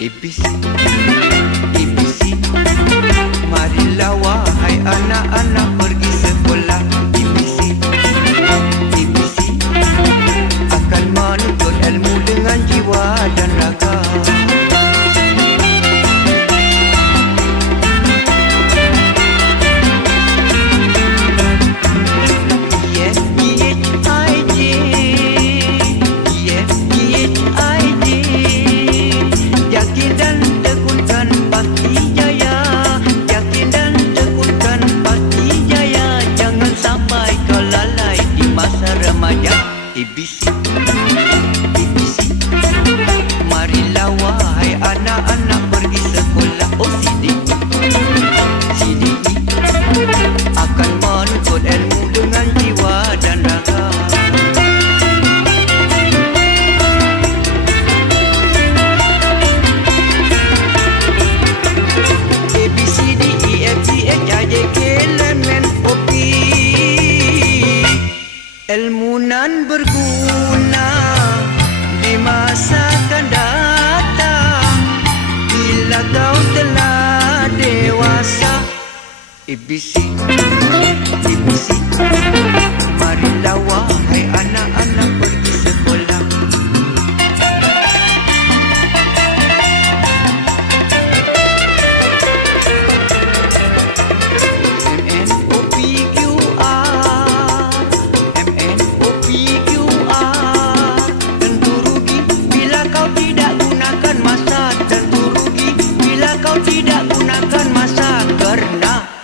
ABC, ABC, marilah wahai anak-anak pergi sekolah. ABC, ABC, akan menuntut ilmu dengan jiwa dan raga. ABC, ABC, marilah wahai anak-anak pergi sekolah. Oh CDE, CDE, akan menuntut ilmu dengan jiwa dan raga. A B C D E F G H I J K L M N O P. Ilmu nan berguna di masa akan datang bila kau telah dewasa. ABC, ABC, marilah wahai anak-anak pergi sekolah.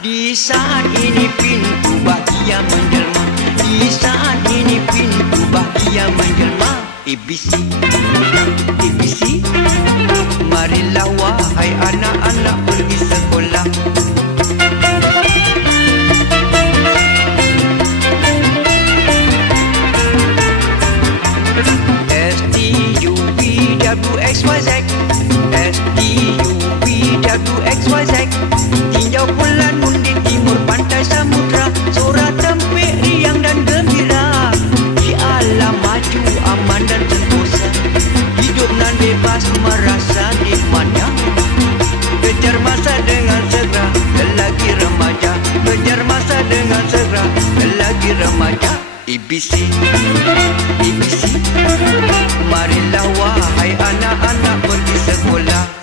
Di saat ini pintu bahagia menjelma. Di saat ini pintu bahagia menjelma. ABC, ABC, marilah wahai anak-anak pergi sekolah. S T U V W X Y Z, S T U V W X Y Z. Tinjau bulan mundi timur pantai samudra, sorak tempik riang dan gembira. Di alam maju aman dan sentosa, hidup nan bebas merasa nikmatnya. Kejar masa dengan segera, lelaki remaja. Kejar masa dengan segera, lelaki remaja. ABC, ABC, marilah wahai anak-anak pergi sekolah.